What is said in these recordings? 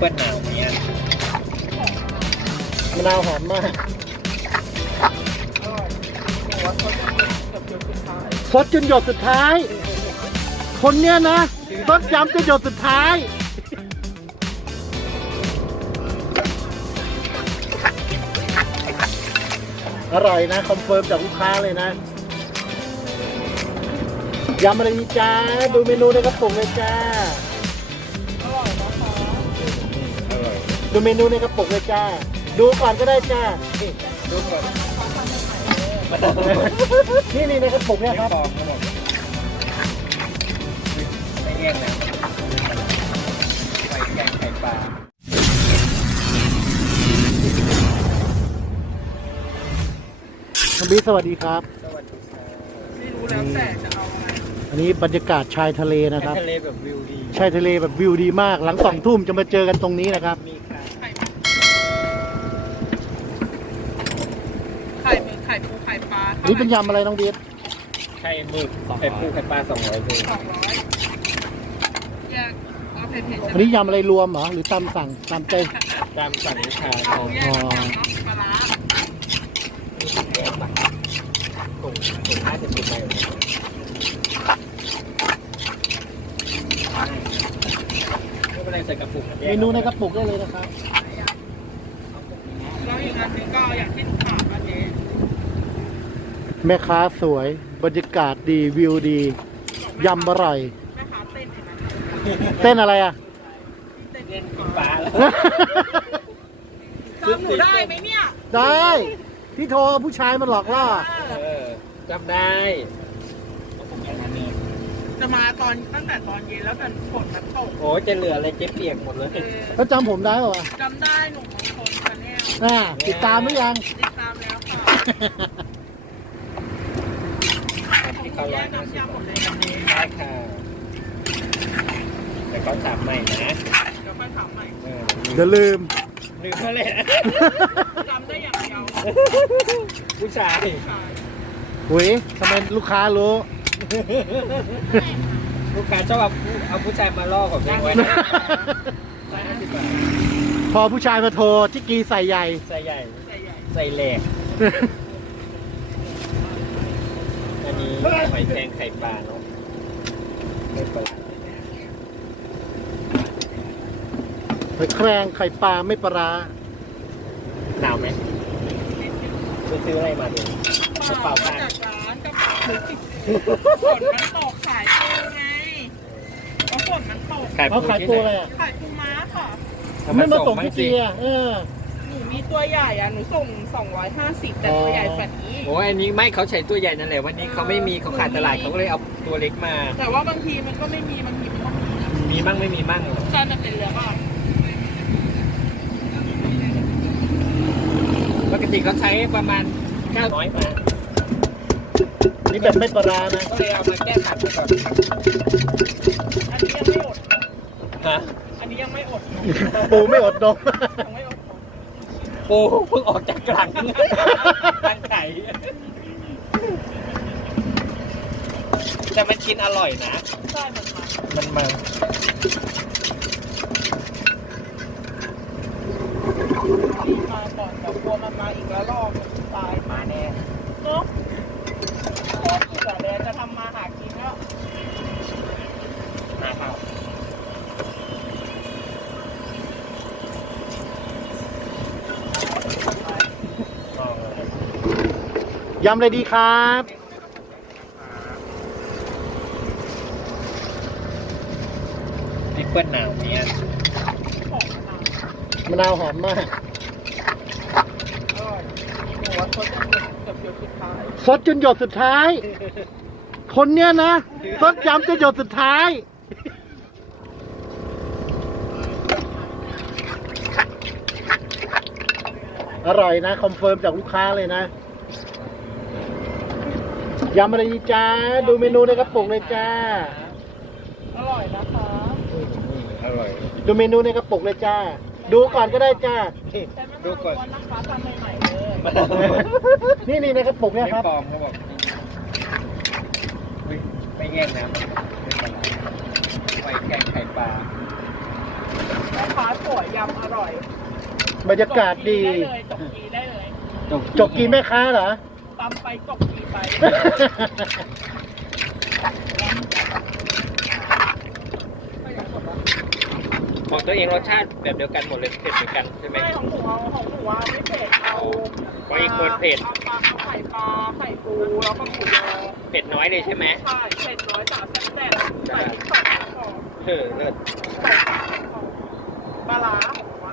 เปิ้ลหนาวเนี่ยมะนาวหอมมากซดจนหยดสุดท้าย คนเนี้ยนะซดย้ำจนหยดสุดท้าย อร่อยนะ คอนเฟิร์มจากลูกค้าเลยนะยำอะไรดีจ้า ดูเมนูในกระปุกเลยจ้า ดูเมนูในกระปุกเลยจ้า ดูก่อนก็ได้จ้าดูก่อนนี่นี่ในกระปุกเนี่ยไม่ครับปลอมทั้งหมดไม่แย่งนะไข่แกงไข่ปลาน้องบีสวัสดีครับ สวัสดีครับไม่รู้แล้วแต่จะเอาอะไรอันนี้บรรยากาศชายทะเลนะครับ ทะเลแบบวิวดี ชายทะเลแบบวิวดีมาก หลังสองทุ่มจะมาเจอกันตรงนี้นะครับ มีค่ะ ไข่ไข่หมึกไข่ปูไข่ปลาอันนี้เป็นยำอะไรน้องบีสไข่หมึกไข่ปูไข่ปลาสองร้อยเลยสองร้อยแยกเอาเผ็ดๆอันนี้ยำอะไรรวมเหรอหรือตามสั่งตามใจตามสั่งลูกค้าเอาของแยกกันเนาะปลาร้าแย่หมักตรงตรงท้ายจะเป็นอะไรไม่เป็นไรใส่กระปุกเมนูในกระปุกได้เลยนะครับ แล้วอีกอันหนึงก็อย่างที่ถามอันนี้ แม่ค้าสวย บรรยากาศดีวิวดี ยำอร่อยแม่ค้าเต้นอย่างนั้นเต้นอะไรอะเต้นเล่นกินปลาแล้วจำหนูได้ไหมเนี่ยได้ ที่โทรผู้ชายมันหลอกล่อ เออจำได้อันนี้จะมาตอนตั้งแต่ตอนเย็นแล้วแต่ฝนมันตกโอ้จะเหลืออะไรเจ๊เปียกหมดเลย เออแล้วจำผมได้ป่ะจำได้หนุ่มมงคลชาแนลอ่าติดตามหรือยังติดตามแล้วค่ะ ที่าแยร้อยกน้ำยำหมดเลยอันนี้ได้ค่ะแต่เขาถามใหม่นะเดี๋ยวค่อยถามใหม่เอออย่าลืม ลืมเขาเลยจำได้อย่างเดียวผู้ชายค่ะหุยทำไมลูกค้ารู้ ลูกค้าชอบเอาผู้เอาผู้ชายมาล่อของตัวเองไว้นะพอผู้ชายมาโทรจิกกีใส่ใหญ่ ใส่ใหญ่ใหญ่ใหญ่ ใส่แหลกอันนี้ห อยแครงไข่ปลาเนาะไม่ปลาหอยแครงไข่ปลาไม่ปลาร้าหนาวไหมซื้อซื้ออะไรมาดูกระเป๋ามาผ้าจากร้านกระเป๋าฝนมันตกขายปูไงเพราะฝนมันตกขายเขาขายปูอะไรอะขายปูม้าค่ะไม่มาส่งพี่เจียเออหนูมี ตัวใหญ่อะหนูส่ง250แต่ตัวใหญ่ฝันนี้ โอ้ยอันนี้ไม่เขาใช้ตัวใหญ่นั่นแหละวันนี้เขาไม่มีเขาขาดตลาดเขาก็เลยเอาตัวเล็กมา แต่ว่าบางทีมันก็ไม่มีบางทีมันก็มีนะมีมั่งไม่มีมั่งใช่มันเป็นเรือป่ะปกติเขาใช้ประมาณเก้าน้อยมานี่แบบไม่ปลาร้านะก็เลยเอามาแก้ขัดก่อนอันนี้ยังไม่อดฮะอันนี้ยังไม่อดปูไม่อดนมยังไม่อด ปูเพิ่งออกจากกลางกลางไข่แต่มันกินอร่อยนะ ใช่มันมามันมันที่มาก่อนแต่กลัวมันมาอีกแล้วรอบมันตายมาแน่เนาะโคตรเบื่อเลยจะทำมาหากินแล้วมาครับ ยำอะไรดีครับพี่เปิ้ลหนาวเนี่ยของมันมามะนาวหอมมากอร่อยมีหมูวัดเขาจะหมดกับเดียวสุดท้ายซดจนหยดสุดท้าย คนเนี้ยนะซดย้ำจนหยดสุดท้าย อร่อยนะ คอนเฟิร์มจากลูกค้าเลยนะ ยำอะไรดีจ้า ดูเมนูในกระปุกเลยจ้า อร่อยนะคะอร่อย ดูเมนูในกระปุกเลยจ้า ดูก่อนก็ได้จ้าแต่ไม่ดูต้องก่อนกลัวนะคะทำใหม่ๆเลยนี่นี่ในกระปุกเนี่ยไม่ครับ ปลอมเขาบอกอุ๊ยไม่แย่งนะไม่เป็นไรไข่แกงไข่ปลาแม่ค้าสวยยำอร่อยบรรยากาศดีจบกีได้เลยจบกีได้เลยจบกีแม่ค้าเหรอ ตำไปจบกีไปของตัวเองรสชาติแบบเดียวกันหมดเลยเผ็ดเหมือนกันใช่ไหมไม่ของหนูเอาของหนูว่าไม่เผ็ดเอาของอีกคนเผ็ดอาปลาเอาไข่ปลาไข่ปูแล้วก็หมูยอเผ็ดน้อยเลยใช่ไหมใช่เผ็ดน้อยจากแซ่บๆใส่พริกสดพอเออเลิศใส่พอปลาร้าของหนูว่า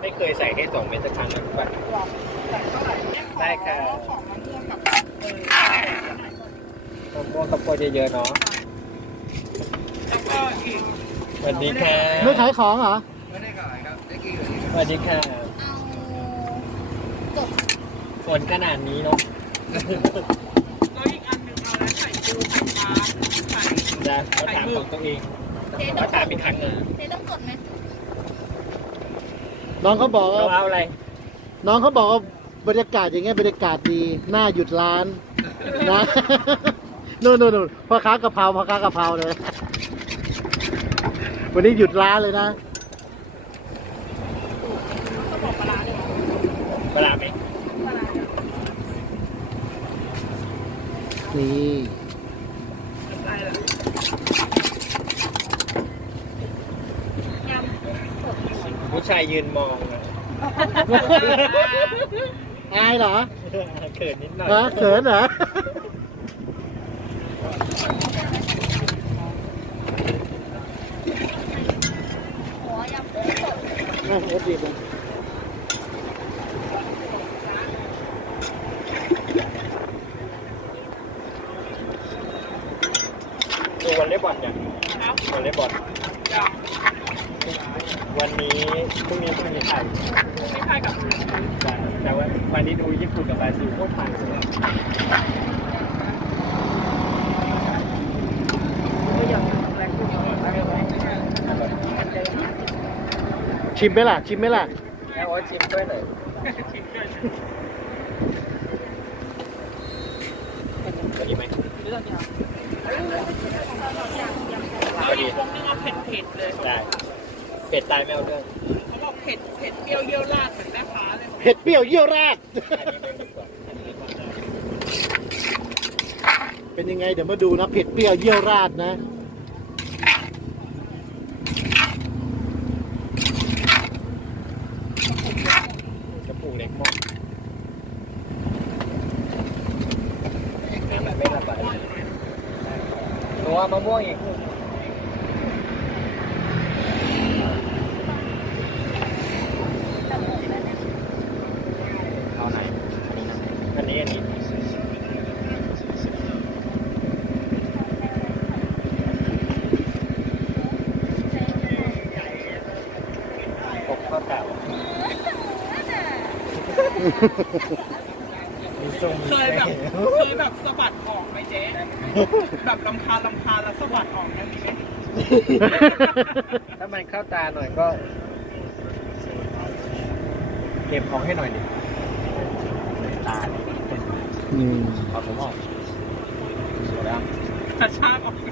ไม่เคยใส่แค่สองเม็ดสักครั้งนะ ไหร่เนี่ยขอได้ครับของมะม่วงกับเออมะม่วงข้าวโพดเยอะๆเนาะแล้วก็อีกสวัสดีค่ะไม่ขายของเหรอสวัสดีค่ะฝนขนาดนี้เนาะแล้วอีกอันหนึ่งเอาแล้วไข่ปูไข่ปลาไข่จะเขาถามของตัวเองเขาถามอีกครั้งหนึ่งเจ๊ต้องกดไหมน้องเขาบอกเราว่าเอาอะไร น้องเขาบอกว่า บรรยากาศอย่างเงี้ยบรรยากาศดีหน้าหยุดร้านนะนู่นนู่นนู่นพ่อค้ากะเพราพ่อค้ากะเพราเลย วันนี้หยุดร้านเลยนะก็บอกปลาร้าด้วยเหรอเวลาไหมปลาร้าเนี่ยนี่ใช่ละยำสดหน่อยผู้ชายยืนมองอะ อายเหรอเขินนิดหน่อยฮะเขินเหรอหัวยำกุ้งสดอะเอฟดีเลย ดูวอลเลย์บอลอย่าง ครับ วอลเลย์บอล ย วันนี้พรุ่งนี้พรุ่งนี้ไทยำไม่ใช่กับ แต่แต่ว่าวันนี้ดูญี่ปุ่นกับบราซิลโคตรมันเลย ก็อย่างแรงคุณยอมอะไรไว้ไม่ใช่เหมือนเดิมนะ ชิมไหมล่ะ ชิมไหมล่ะ แล้วโอ้ชิมด้วยหน่อยชิมด้วยตัวนี้ไหมเรื่องยำพเอาออีดีกพวกนึงเอาเผ็ดๆเลยได้เป็ดตายไม่เอาเรื่องเขาบอกเผ็ดเผ็ดเปรี้ยวเยี่ยวราดเหมือนแม่ค้าเลยเผ็ดเปรี้ยวเยี่ยวราด อันนี้ไม่ดีกว่าอันนี้ก่อนได้เป็นยังไงเดี๋ยวมาดูนะเผ็ดเปรี้ยวเยี่ยวราดนะ กระปุกเล็กมากน้ำแบบไม่ระบาย ตัวมะม่วงอีกเอาไหน อันนี้อันนี้ ผมข้าวเก่ามีทรงเคยแบบเคยแบบสะบัดออกไหมเจ๊ แบบลำคาญลำคาญแล้วสะบัดออกนั่นมีไหมถ้ามันเข้าตาหน่อยก็ เก็บของให้หน่อยดิตาดิอืมเอาผมออกแล้วกระชากออกไ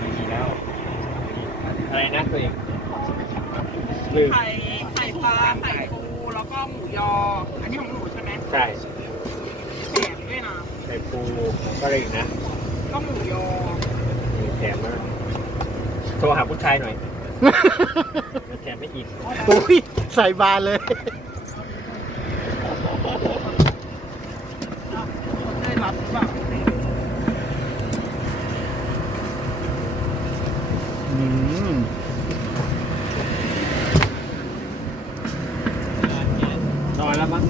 ม่มีแล้ว อะไรนะตัวเองลืมไข่ไข่ปลาไข่ปูแล้วก็หมูยอ อันนี้ของหนูใช่ไหมใช่แถม ด้วยนะใส่ปูก็อะไรอีกนะก็หมูยอมีแถมมากโทรหาผู้ชายหน่อยแถมไม่อีกโอ้ยใส่บานเลย ได้รับแบบอืมนอนแล้วมั้ง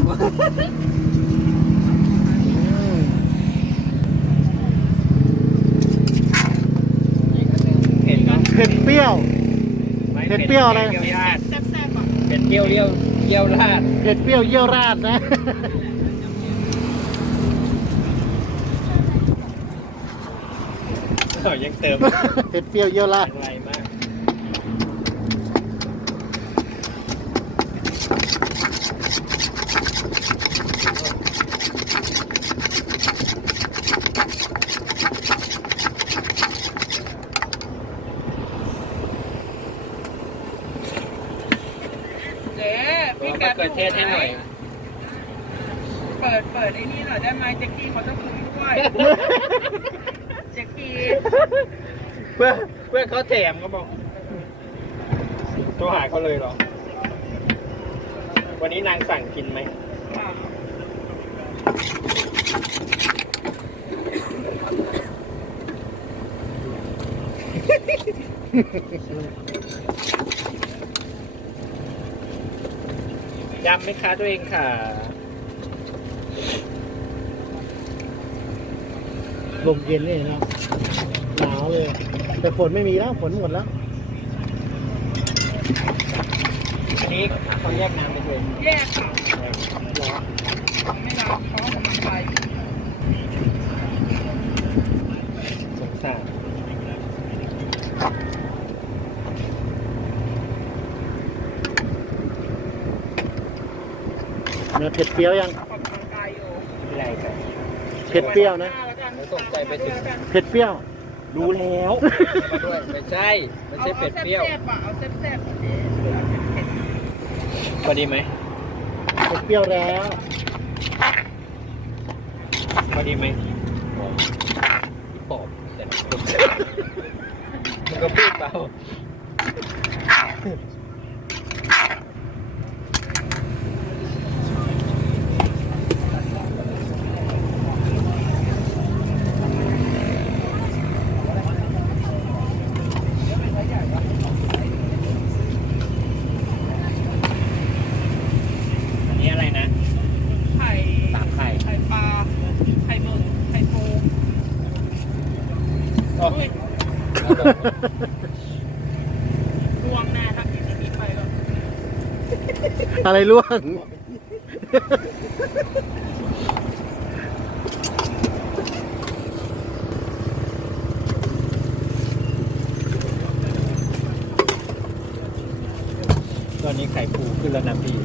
เห็นไหม เผ็ดเป รี้ยวไม่เผ็ดเปรี้ยวอะไรเปรี้ยวราดแซ่บๆอะเป็นเปรี้ยวเลี้ยวเยี่ยวราดเผ็ดเปรี้ยวเยี่ยวราดนะเขายังเติมเผ็ดเปรี้ยวเยี่ยวราด อะไร พี่แก๊ปเกิดเทศให้หน่อย เปิดเปิดไอ้นี่หน่อยได้ไหมแจ็คกี้เขาต้องคุยด้วยแจ็คกี้เพื่อเพื่อเขาแถมเขาบอกโทรหาเขาเลยหรอ วันนี้นางสั่งกินไหม ยำไหมคะตัวเองค่ะลมเย็นนี่นะหนาวเลย แต่ฝนไม่มีแล้วฝนหมดแล้วอันนี้เขาแยกน้ำไปเลยแยกค่ะไม่รับเขากำลังไปสงสาร เนื้อเผ็ดเปรี้ยวยังออกกำลังกายอยู่อะไรกันเผ็ดเปรี้ยวนะแล้วตกใจไปถึง เผ็ดเปรี้ยว รู้แล้ว มาด้วยไม่ใช่ไม่ใช่เป็ดเปรี้ยวเอาแซ่บๆอะเอาแซ่บๆอะเจ๊พอดีไหมเผ็ดเปรี้ยวแล้ว พอดีไหมพี่ปอบแต่มันก็พูดเบา อันนี้อะไรนะ ไข่ สามไข่ ไข่ปลา ไข่หมึกไข่ปู โอ้ อุ้ย รวมแน่ถ้ากินอันนี้ไปก็อะไรร่วง ตอนนี้ไข่ปูขึ้นแล้วนะพี่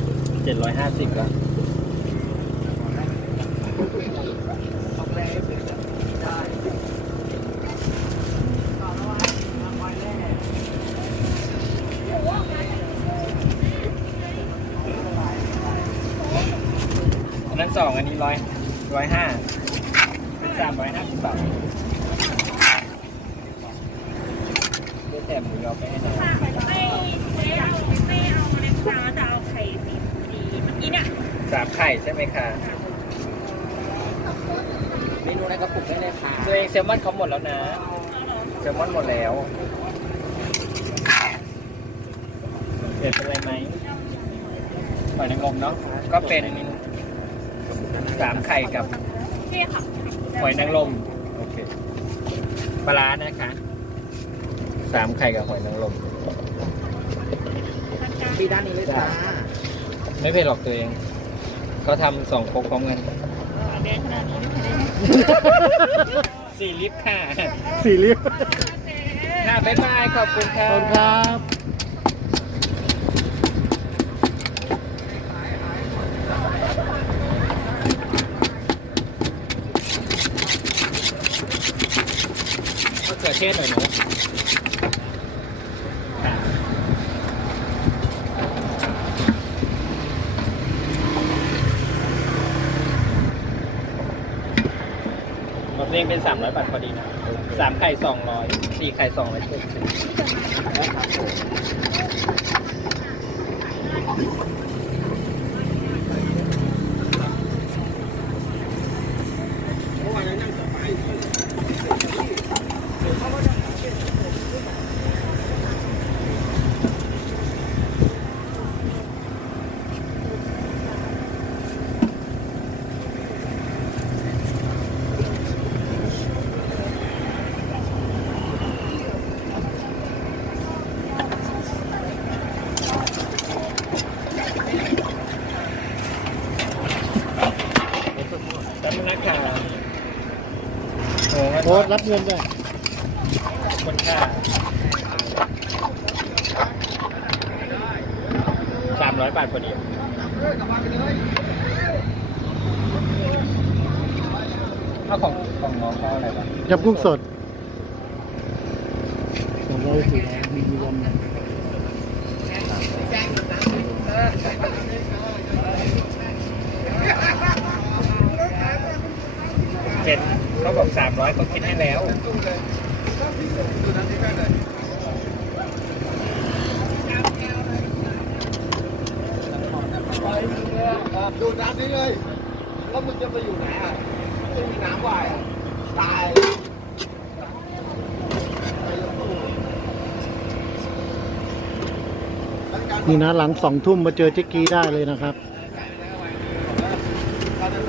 เจ็ดร้อยห้าสิบแล้วอันนั้นส องอันนี้ร้อยร้อยห้าเป็นสามร้อยห้าสิบบาทด้แถมหมูยอไปให้นะไม่ไม่เอาไม่เอาเมล็ดฟ้าจะเอาไข่สีสีเมื่อกี้เนี่ยสามไข่ใช่ไหมคะเมนูในกระปุกได้เลยค่ะตัวเองแซลมอนเขาหมดแล้วนะแซลมอนหมดแล้วเปลี่ยนเป็นอะไรไหมหอยนางรมเนาะก็เป็น สามไข่กับนี่ค่ะหอยนางรมโอเคปลาร้านะคะสามไข่กับหอยนางรมปีด้านนี้เลยจ้าไม่เผ็ดหรอกตัวเอง เขาทำสองโคกพร้อมกันแดงขนาดนี้ไม่ได้สี่ลิตรค่ะสี่ลิตรค่ะบ๊ายบายขอบคุณค่ะขอบคุณครับ เทศหน่อยหนูหมดเรียงเป็นสามร้อยบาทพอดีนะสามไข่สองร้อยสี่ไข่สองร้อยเจ็ดสิบ โอ้โอ๊ตรับเงินด้วยขอบคุณค่ะสามร้อยบาทพอดีเอาของของน้องเขาอะไรบ้างยำกุ้งสดสองร้อยสี่ร้อยมีรวมนะ เจ็ดเขาบอกสามร้อยเขาคิดให้แล้วดูน้ำนี้เลย แล้วมึงจะไปอยู่ไหนอะไม่มีน้ำว่ายอะ ตายนี่นะหลังสองทุ่มมาเจอเจ๊กี้ได้เลยนะครับ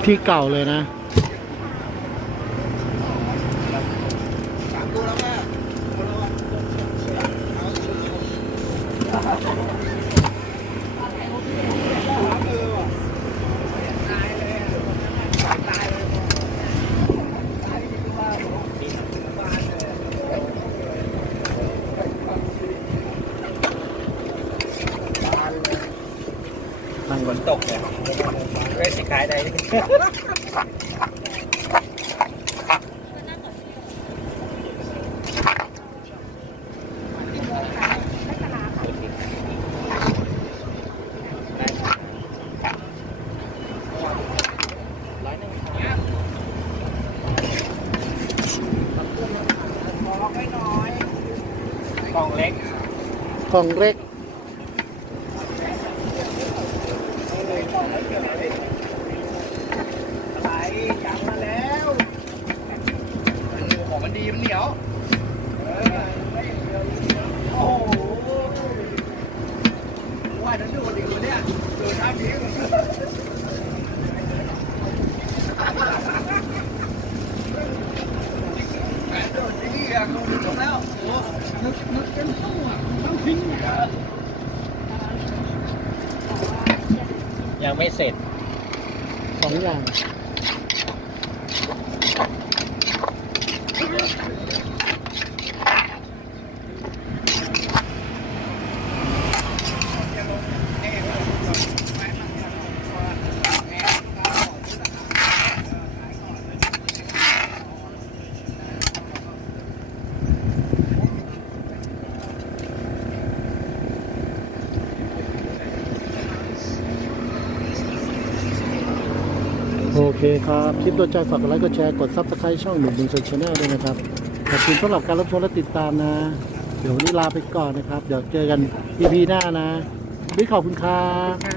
ที่เก่าเลยนะ ฝนตกเลยเฮ้ยสิขายได้ กล่องเล็ก กล่องเล็ก อะไรยังมาแล้วของมันดีมันเหนียวโอ้โหว่าจะดูดีกว่าเนี่ยดูท่าทีโดดที่อะกูจบแล้วโอ้นึกนึกกันเข้าอะต้องทิ้งยัง ไม่เสร็จสองอย่าง ครับ คลิปโดนใจฝากกดไลค์กดแชร์กดซับสไครต์ช่องหนุ่มบุญชนชาแนลด้วยนะครับ ขอบคุณสำหรับการรับชมและติดตามนะ เดี๋ยววันนี้ลาไปก่อนนะครับ เดี๋ยวเจอกัน EP หน้านะบิ๊กขอบคุณครับ